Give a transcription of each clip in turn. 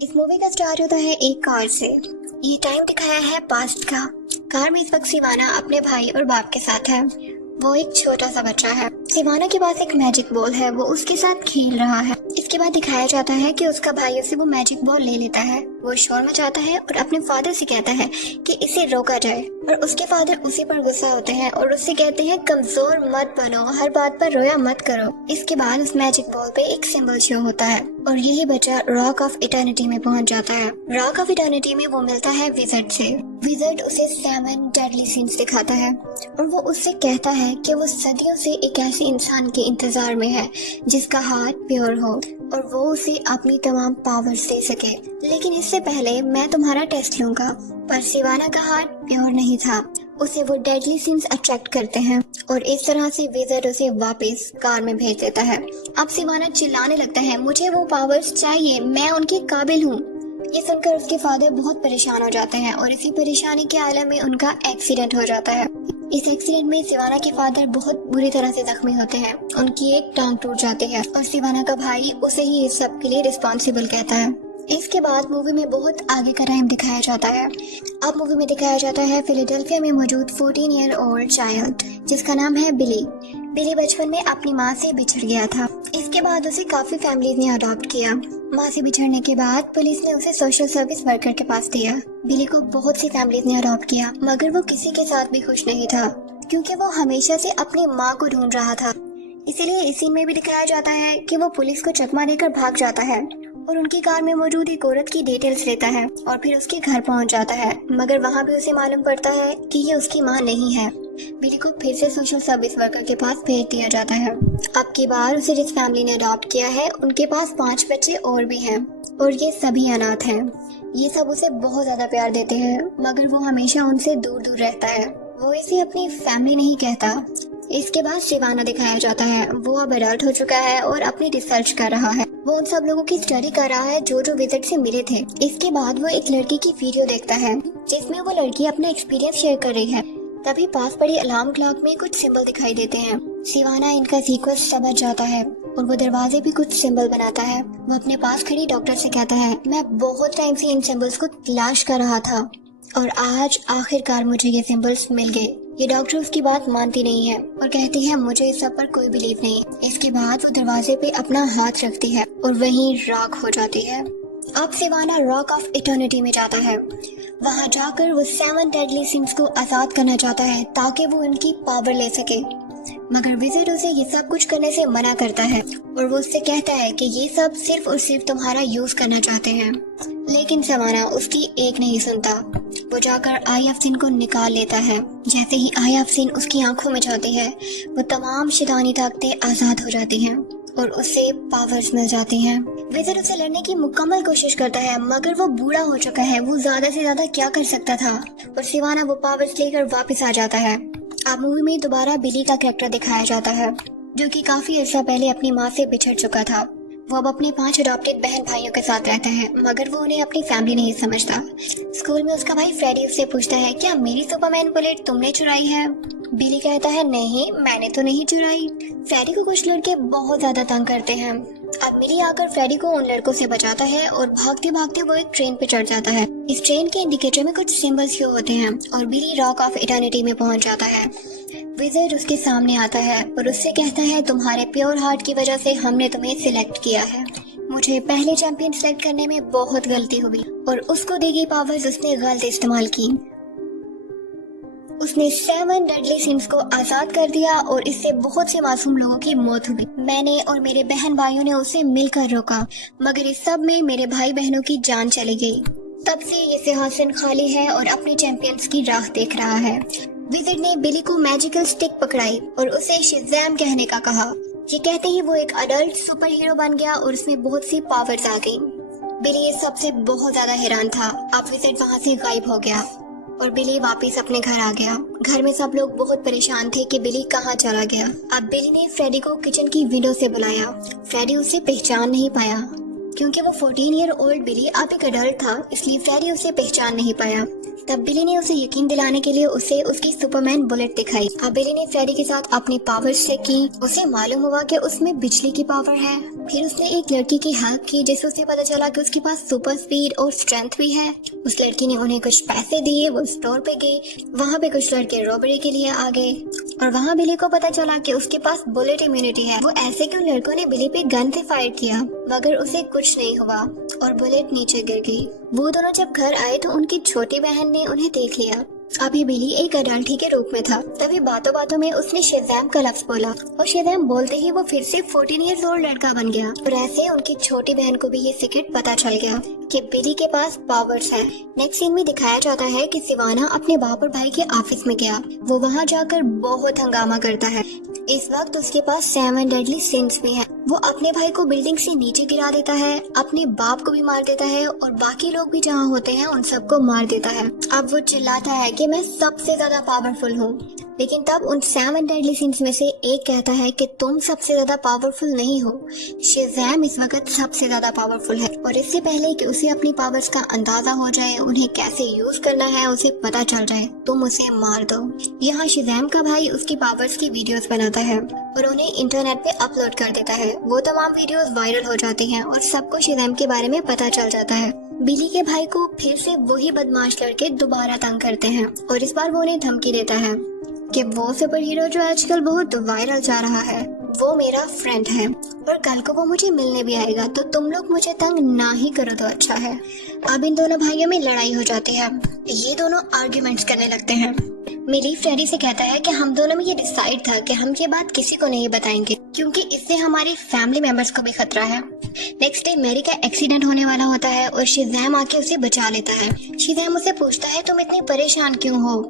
इस मूवी का स्टार्ट होता है एक कार से। ये टाइम दिखाया है पास्ट का। कार में इस वक्त सिवाना अपने भाई और बाप के साथ है। वो एक छोटा सा बच्चा है। सिवाना के पास एक मैजिक बॉल है, वो उसके साथ खेल रहा है। इसके बाद दिखाया जाता है कि उसका भाई उससे वो मैजिक बॉल ले लेता है। वो शोर मचाता है और अपने फादर से कहता है कि इसे रोका जाए, और उसके फादर उसी पर गुस्सा होते हैं और उससे कहते हैं कमजोर मत बनो, हर बात पर रोया मत करो। इसके बाद उस मैजिक बॉल पे एक सिंबल शो होता है और यही बच्चा रॉक ऑफ इटर्निटी में पहुंच जाता है। रॉक ऑफ इटर्निटी में वो मिलता है विज़र्ड से। विज़र्ड उसे 7 डेडली सिंस दिखाता है और वो उससे कहता है कि वो सदियों से एक ऐसे इंसान के इंतजार में है जिसका हार्ट प्योर हो और वो उसे अपनी तमाम पावर्स दे सके। लेकिन इससे पहले मैं तुम्हारा टेस्ट लूंगा। पर सिवाना का हार्ट प्योर नहीं था। उसे वो डेडली सिंस अट्रैक्ट करते हैं और इस तरह से विज़र्ड उसे वापस कार में भेज देता है। अब सिवाना चिल्लाने लगता है, मुझे वो पावर्स चाहिए, मैं उनके काबिल हूँ। ये सुनकर उसके फादर बहुत परेशान हो जाते हैं और इसी परेशानी के आलम में उनका एक्सीडेंट हो जाता है। इस एक्सीडेंट में सिवाना के फादर बहुत बुरी तरह से जख्मी होते हैं। उनकी एक टांग टूट जाती है और सिवाना का भाई उसे ही इस सब के लिए रिस्पॉन्सिबल कहता है। इसके बाद मूवी में बहुत आगे का टाइम दिखाया जाता है। अब मूवी में दिखाया जाता है फिलाडेल्फिया में मौजूद 14 ईयर ओल्ड चाइल्ड जिसका नाम है बिली। बिली बचपन में अपनी माँ से बिछड़ गया था। इसके बाद उसे काफी फैमिलीज ने अडॉप्ट किया। माँ से बिछड़ने के बाद पुलिस ने उसे सोशल सर्विस वर्कर के पास दिया। बिली को बहुत सी फैमिलीज ने अडॉप्ट किया, मगर वो किसी के साथ भी खुश नहीं था क्योंकि वो हमेशा से अपनी माँ को ढूंढ रहा था। इसीलिए इस सीन में भी दिखाया जाता है कि वो पुलिस को चकमा देकर भाग जाता है और उनकी कार में मौजूद एक औरत की डिटेल्स लेता है और फिर उसके घर पहुंच जाता है, मगर वहां भी उसे मालूम पड़ता है कि ये उसकी माँ नहीं है। बिली को फिर से सोशल सर्विस वर्कर के पास भेज दिया जाता है। अब की बार उसे जिस फैमिली ने अडॉप्ट किया है उनके पास 5 बच्चे और भी हैं और ये सभी अनाथ हैं। ये सब उसे बहुत ज्यादा प्यार देते हैं, मगर वो हमेशा उनसे दूर दूर रहता है। वो इसे अपनी फैमिली नहीं कहता। इसके बाद सिवाना दिखाया जाता है। वो अब अडल्ट हो चुका है और अपनी रिसर्च कर रहा है। वो उन सब लोगों की स्टडी कर रहा है जो विज़र्ड से मिले थे। इसके बाद वो एक लड़की की वीडियो देखता है जिसमें वो लड़की अपना एक्सपीरियंस शेयर कर रही है। तभी पास पड़ी अलार्म क्लॉक में कुछ सिंबल दिखाई देते हैं। सिवाना इनका सीक्वेंस समझ जाता है और वो दरवाजे पे कुछ सिंबल बनाता है। वो अपने पास खड़ी डॉक्टर से कहता है, मैं बहुत टाइम से इन सिंबल्स को तलाश कर रहा था और आज आखिरकार मुझे ये सिंबल्स मिल गए। ये डॉक्टर उसकी बात मानती नहीं है और कहती है मुझे इस सब पर कोई बिलीव नहीं। इसके बाद वो दरवाजे पे अपना हाथ रखती है और वहीं राख हो जाती है। अब सिवाना रॉक ऑफ इटर्निटी में जाता है। वहां जाकर वो 7 डेडली सिंस को आजाद करना चाहता है ताकि वो उनकी पावर ले सके, मगर विज़र्ड उसे ये सब कुछ करने से मना करता है और वो उससे कहता है कि ये सब सिर्फ और सिर्फ तुम्हारा यूज करना चाहते हैं। लेकिन सिवाना उसकी एक नहीं सुनता। वो जाकर आई ऑफ सिन को निकाल लेता है। जैसे ही आई ऑफ सिन उसकी आंखों में जाती है, वो तमाम शैतानी ताकतें आजाद हो जाती हैं और उसे पावर्स मिल जाती हैं। विज़र्ड उसे लड़ने की मुकम्मल कोशिश करता है, मगर वो बूढ़ा हो चुका है। वो ज्यादा से ज्यादा क्या कर सकता था और सिवाना वो पावर्स लेकर वापस आ जाता है। अब मूवी में दोबारा बिली का कैरेक्टर दिखाया जाता है जो कि काफी अर्सा पहले अपनी माँ से बिछड़ चुका था। वो अब अपने 5 अडॉप्टेड बहन भाइयों के साथ रहता है, मगर वो उन्हें अपनी फैमिली नहीं समझता। स्कूल में उसका भाई फ्रेडी उससे पूछता है, क्या मेरी सुपरमैन बुलेट तुमने चुराई है? बिली कहता है, नहीं मैंने तो नहीं चुराई। फ्रेडी को कुछ लड़के बहुत ज्यादा तंग करते हैं। अब मिली आकर फ्रेडी को उन लड़कों से बचाता है और भागते भागते वो एक ट्रेन पे चढ़ जाता है। इस ट्रेन के इंडिकेटर में कुछ सिंबल्स शो होते हैं और बिली रॉक ऑफ इटर्निटी में पहुंच जाता है। विज़र्ड उसके सामने आता है और उससे कहता है, तुम्हारे प्योर हार्ट की वजह से हमने तुम्हें सिलेक्ट किया है। मुझे पहले चैंपियन सिलेक्ट करने में बहुत गलती हुई और उसको दी गई पावर्स उसने गलत इस्तेमाल की। उसने 7 डेडली सिंस को आजाद कर दिया और इससे बहुत से मासूम लोगों की मौत हुई। मैंने और मेरे बहन भाइयों ने उसे मिलकर रोका, मगर इस सब में मेरे भाई बहनों की जान चली गई। तब से ये सिंहासन खाली है और अपने चैंपियंस की राह देख रहा है। विज़र्ड ने बिली को मैजिकल स्टिक पकड़ाई और उसे शज़ैम कहने का कहा। ये कहते ही वो एक अडल्ट सुपर हीरो बन गया और उसमें बहुत सी पावर्स आ गई। बिली इस सबसे बहुत ज्यादा हैरान था। अब विज़र्ड वहाँ से गायब हो गया और बिली वापस अपने घर आ गया। घर में सब लोग बहुत परेशान थे कि बिली कहाँ चला गया। अब बिली ने फ्रेडी को किचन की विंडो से बुलाया। फ्रेडी उसे पहचान नहीं पाया क्योंकि वो 14 ईयर ओल्ड बिली अब एक अडल्ट था, इसलिए फ्रेडी उसे पहचान नहीं पाया। तब बिली ने उसे यकीन दिलाने के लिए उसे उसकी सुपरमैन बुलेट दिखाई। अब बिली ने फ्रेडी के साथ अपनी पावर्स चेक की। उसे मालूम हुआ कि उसमें बिजली की पावर है। फिर उसने एक लड़की की हेल्प की जिससे उसे पता चला कि उसके पास सुपर स्पीड और स्ट्रेंथ भी है। उस लड़की ने उन्हें कुछ पैसे दिए। वो स्टोर पे गई। वहाँ पे कुछ लड़के रॉबरी के लिए आ गए और वहाँ बिली को पता चला कि उसके पास बुलेट इम्यूनिटी है। वो ऐसे कि उन लड़कों ने बिली पे गन से फायर किया मगर उसे कुछ नहीं हुआ और बुलेट नीचे गिर गई। वो दोनों जब घर आए तो उनकी छोटी बहन ने उन्हें देख लिया। अभी बिली एक अडल्ट के रूप में था। तभी बातों बातों में उसने शेज़ैम का लफ्ज बोला और शेज़ैम बोलते ही वो फिर से 14 इयर्स ओल्ड लड़का बन गया। और ऐसे उनकी छोटी बहन को भी ये सीक्रेट पता चल गया कि बिली के पास पावर्स है। नेक्स्ट सीन में दिखाया जाता है कि सिवाना अपने बाप और भाई के ऑफिस में गया। वो वहाँ जाकर बहुत हंगामा करता है। इस वक्त उसके पास 7 डेडली सिंस भी है। वो अपने भाई को बिल्डिंग से नीचे गिरा देता है, अपने बाप को भी मार देता है और बाकी लोग भी जहाँ होते हैं उन सबको मार देता है। अब वो चिल्लाता है कि मैं सबसे ज्यादा पावरफुल हूँ। लेकिन तब उन 7 डेडली सिंस में से एक कहता है कि तुम सबसे ज्यादा पावरफुल नहीं हो, शेज़ैम इस वक्त सबसे ज्यादा पावरफुल है। और इससे पहले कि उसे अपनी पावर्स का अंदाजा हो जाए, उन्हें कैसे यूज करना है उसे पता चल जाए, तुम उसे मार दो। यहाँ शेज़ैम का भाई उसकी पावर्स की वीडियोस बनाता है और उन्हें इंटरनेट पे अपलोड कर देता है। वो तमाम वीडियोस वायरल हो जाती हैं और सबको शेज़ैम के बारे में पता चल जाता है। बिली के भाई को फिर से वही बदमाश लड़के दोबारा तंग करते हैं और इस बार वो उन्हें धमकी देता है कि वो सुपर हीरो जो आजकल बहुत वायरल जा रहा है वो मेरा फ्रेंड है और कल को वो मुझे मिलने भी आएगा, तो तुम लोग मुझे तंग ना ही करो तो अच्छा है। अब इन दोनों भाइयों में लड़ाई हो जाती है। ये दोनों आर्ग्यूमेंट्स करने लगते हैं। मिली फ्रेडी से कहता है कि हम दोनों में ये डिसाइड था कि हम ये बात किसी को नहीं बताएंगे क्योंकि इससे हमारी फैमिली मेंबर्स को भी खतरा है। नेक्स्ट डे मैरी का एक्सीडेंट होने वाला होता है और शेज़ैम आके उसे बचा लेता है। शेज़ैम उसे पूछता है तुम इतनी परेशान क्यों हो।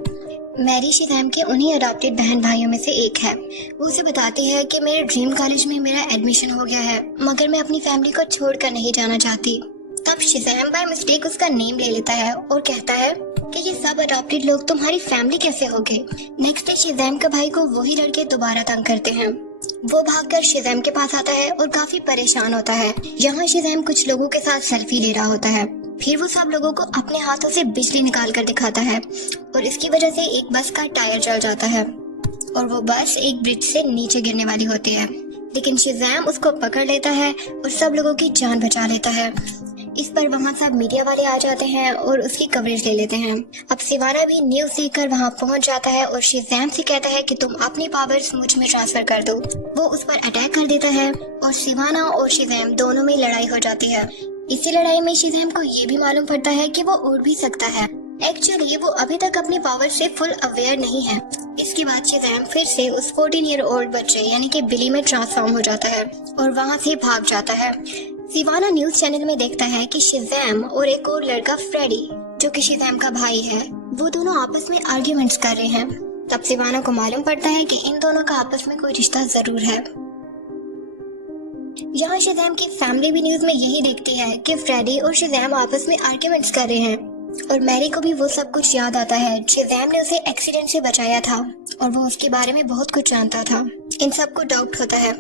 मैरी शेज़ैम के उन्हीं अडॉप्टेड बहन भाइयों में से एक है। वो उसे बताती है कि मेरे ड्रीम कॉलेज में मेरा एडमिशन हो गया है मगर मैं अपनी फैमिली को छोड़कर नहीं जाना चाहती। तब शेज़ैम बाय मिस्टेक उसका नेम ले लेता है और कहता है कि ये सब अडॉप्टेड लोग तुम्हारी फैमिली कैसे हो गए। नेक्स्ट डे शेज़ैम के भाई को वही लड़के दोबारा तंग करते हैं। वो भागकर शेज़ैम के पास आता है और काफी परेशान होता है। यहाँ शेज़ैम कुछ लोगों के साथ सेल्फी ले रहा होता है। फिर वो सब लोगों को अपने हाथों से बिजली निकाल कर दिखाता है और इसकी वजह से एक बस का टायर जल जाता है और वो बस एक ब्रिज से नीचे गिरने वाली होती है। लेकिन शेज़ैम उसको पकड़ लेता है और सब लोगों की जान बचा लेता है। इस पर वहाँ सब मीडिया वाले आ जाते हैं और उसकी कवरेज ले लेते हैं। अब सिवाना भी न्यूज लेकर वहाँ पहुँच जाता है और शेज़ैम से कहता है कि तुम अपनी पावर्स मुझ में ट्रांसफर कर दो। वो उस पर अटैक कर देता है और सिवाना और शेज़ैम दोनों में लड़ाई हो जाती है। इसी लड़ाई में शेज़ैम को ये भी मालूम पड़ता है कि वो उड़ भी सकता है। एक्चुअली वो अभी तक अपनी पावर से फुल अवेयर नहीं है। इसके बाद शेज़ैम फिर से उस 14 ईयर ओल्ड बच्चे यानी कि बिली में ट्रांसफॉर्म हो जाता है और वहाँ से भाग जाता है। सिवाना न्यूज चैनल में देखता है कि शेज़ैम और एक और लड़का फ्रेडी जो कि शेज़ैम का भाई है वो दोनों आपस में आर्ग्यूमेंट्स कर रहे हैं। तब सिवाना को मालूम पड़ता है कि इन दोनों का आपस में कोई रिश्ता जरूर है। यहाँ शेज़ैम की फैमिली भी न्यूज में यही देखती है कि फ्रेडी और शेज़ैम आपस में आर्ग्यूमेंट्स कर रहे हैं और मैरी को भी वो सब कुछ याद आता है। शेज़ैम ने उसे एक्सीडेंट से बचाया था और वो उसके बारे में बहुत कुछ जानता था। इन सबको डाउट होता है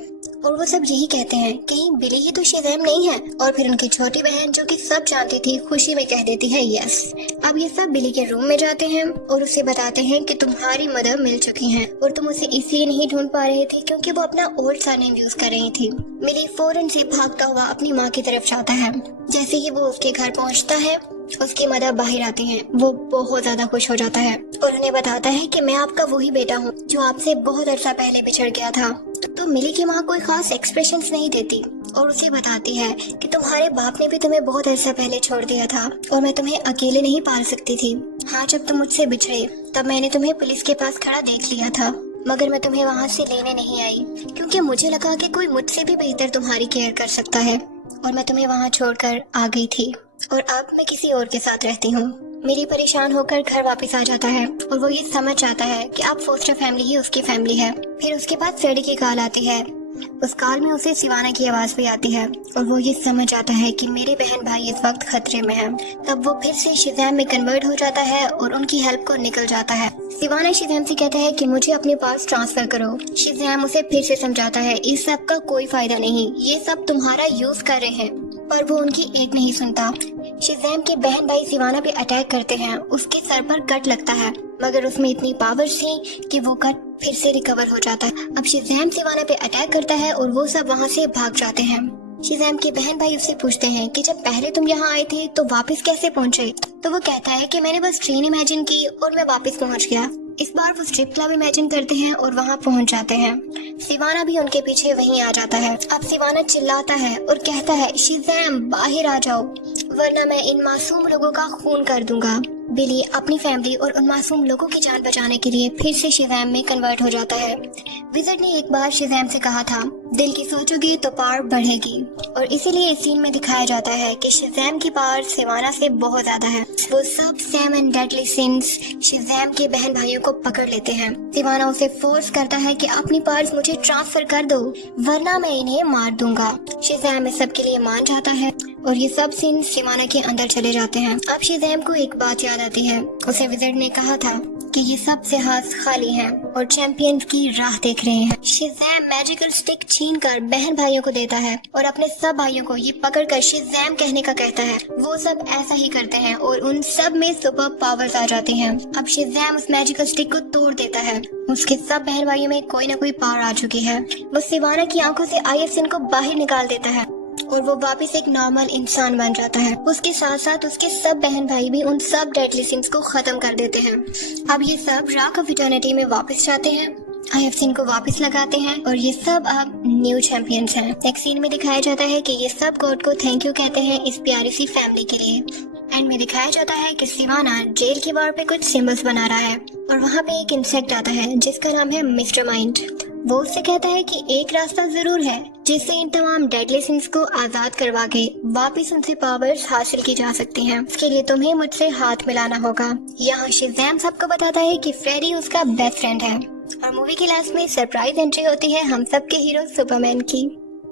और वो सब यही कहते हैं कहीं बिली ही तो शेज़ैम नहीं है। और फिर उनकी छोटी बहन जो कि सब जानती थी खुशी में कह देती है यस। अब ये सब बिली के रूम में जाते हैं और उसे बताते हैं कि तुम्हारी मदर मिल चुकी हैं और तुम उसे इसलिए नहीं ढूंढ पा रहे थे क्योंकि वो अपना ओल्ड सरनेम यूज कर रही थी। मिली फौरन से भागता हुआ अपनी माँ की तरफ जाता है। जैसे ही वो उसके घर पहुँचता है उसकी मदर बाहर आती है। वो बहुत ज्यादा खुश हो जाता है और उन्हें बताता है कि मैं आपका वही बेटा हूँ जो आपसे बहुत अरसा पहले बिछड़ गया था। तो मिली की माँ कोई खास एक्सप्रेशंस नहीं देती और उसे बताती है कि तुम्हारे बाप ने भी तुम्हें बहुत अरसा पहले छोड़ दिया था और मैं तुम्हें अकेले नहीं पाल सकती थी। हाँ, जब तुम मुझसे बिछड़े तब मैंने तुम्हें पुलिस के पास खड़ा देख लिया था मगर मैं तुम्हें वहाँ से लेने नहीं आई क्योंकि मुझे लगा कि कोई मुझसे भी बेहतर तुम्हारी केयर कर सकता है और मैं तुम्हें वहाँ छोड़कर आ गई थी और अब मैं किसी और के साथ रहती हूँ। मेरी परेशान होकर घर वापस आ जाता है और वो ये समझ जाता है कि अब फोस्टर फैमिली ही उसकी फैमिली है। फिर उसके बाद फ्रेडी की कॉल आती है। उस कॉल में उसे सिवाना की आवाज भी आती है और वो ये समझ जाता है कि मेरे बहन भाई इस वक्त खतरे में हैं। तब वो फिर से शेज़ैम में कन्वर्ट हो जाता है और उनकी हेल्प को निकल जाता है। सिवाना शेज़ैम से कहता है कि मुझे अपने पास ट्रांसफर करो। शेज़ैम उसे फिर से समझाता है इस सब का कोई फायदा नहीं, ये सब तुम्हारा यूज कर रहे हैं। पर वो उनकी एक नहीं सुनता। शेज़ैम के बहन भाई सिवाना पे अटैक करते हैं। उसके सर पर कट लगता है, मगर उसमें इतनी पावर थी कि वो कट फिर से रिकवर हो जाता है। अब शेज़ैम सिवाना पे अटैक करता है और वो सब वहाँ से भाग जाते हैं। शेज़ैम के बहन भाई उससे पूछते हैं कि जब पहले तुम यहाँ आए थे तो वापस कैसे पहुँचे? तो वो कहता है कि मैंने बस ट्रेन इमेजिन की और मैं वापस पहुँच गया। इस बार वो स्ट्रिप क्लब इमेजिन करते हैं और वहाँ पहुँच जाते हैं। सिवाना भी उनके पीछे वहीं आ जाता है। अब सिवाना चिल्लाता है और कहता है, शेज़ैम बाहर आ जाओ, वरना मैं इन मासूम लोगों का खून कर दूंगा। बिली अपनी फैमिली और उन मासूम लोगों की जान बचाने के लिए फिर से शेज़ैम में कन्वर्ट हो जाता है। विज़र्ड ने एक बार शेज़ैम से कहा था, दिल की सोचोगी तो पावर बढ़ेगी, और इसीलिए इस सीन में दिखाया जाता है कि शेज़ैम की पावर सिवाना से बहुत ज्यादा है। वो सब सैम एंड डेडली सिंस शेज़ैम के बहन भाइयों को पकड़ लेते हैं। सिवाना उसे फोर्स करता है कि अपनी पावर्स मुझे ट्रांसफर कर दो, वरना मैं इन्हें मार दूंगा। शेज़ैम इस सब के लिए मान जाता है और ये सब सीन सिवाना के अंदर चले जाते हैं। अब शेज़ैम को एक बात याद आती है। उसे विज़र्ड ने कहा था कि ये सब जहाज खाली हैं और चैंपियंस की राह देख रहे हैं। शेज़ैम मैजिकल स्टिक छीनकर बहन भाइयों को देता है और अपने सब भाइयों को ये पकड़कर शेज़ैम कहने का कहता है। वो सब ऐसा ही करते हैं और उन सब में सुपर पावर्स आ जाती हैं। अब शेज़ैम उस मैजिकल स्टिक को तोड़ देता है। उसके सब बहन भाइयों में कोई ना कोई पावर आ चुकी है। वो सिवाना की आंखों से आईएफसिन को बाहर निकाल देता है और वो वापस एक नॉर्मल इंसान बन जाता है। उसके साथ साथ उसके सब बहन भाई भी उन सब डेडली सिंस को खत्म कर देते हैं। अब ये सब रॉक ऑफ इटर्निटी में वापस जाते हैं, आईएफसिन को वापस लगाते हैं और ये सब अब न्यू चैंपियंस हैं। एक सीन में दिखाया जाता है कि ये सब गॉड को थैंक यू कहते हैं इस प्यारी सी फैमिली के लिए। एंड में दिखाया जाता है कि सिवाना जेल की वॉल पे कुछ सिंबल्स बना रहा है और वहाँ पे एक इंसेक्ट आता है जिसका नाम है मिस्टर माइंड। वो उससे कहता है कि एक रास्ता जरूर है जिससे इन तमाम डेडली सिंस को आजाद करवा के वापस उनसे पावर्स हासिल की जा सकती हैं। इसके लिए तुम्हें मुझसे हाथ मिलाना होगा। यहाँ शेज़ैम सबको बताता है कि फ्रेडी उसका बेस्ट फ्रेंड है। और मूवी की लास्ट में सरप्राइज एंट्री होती है हम सब के हीरो सुपरमैन की।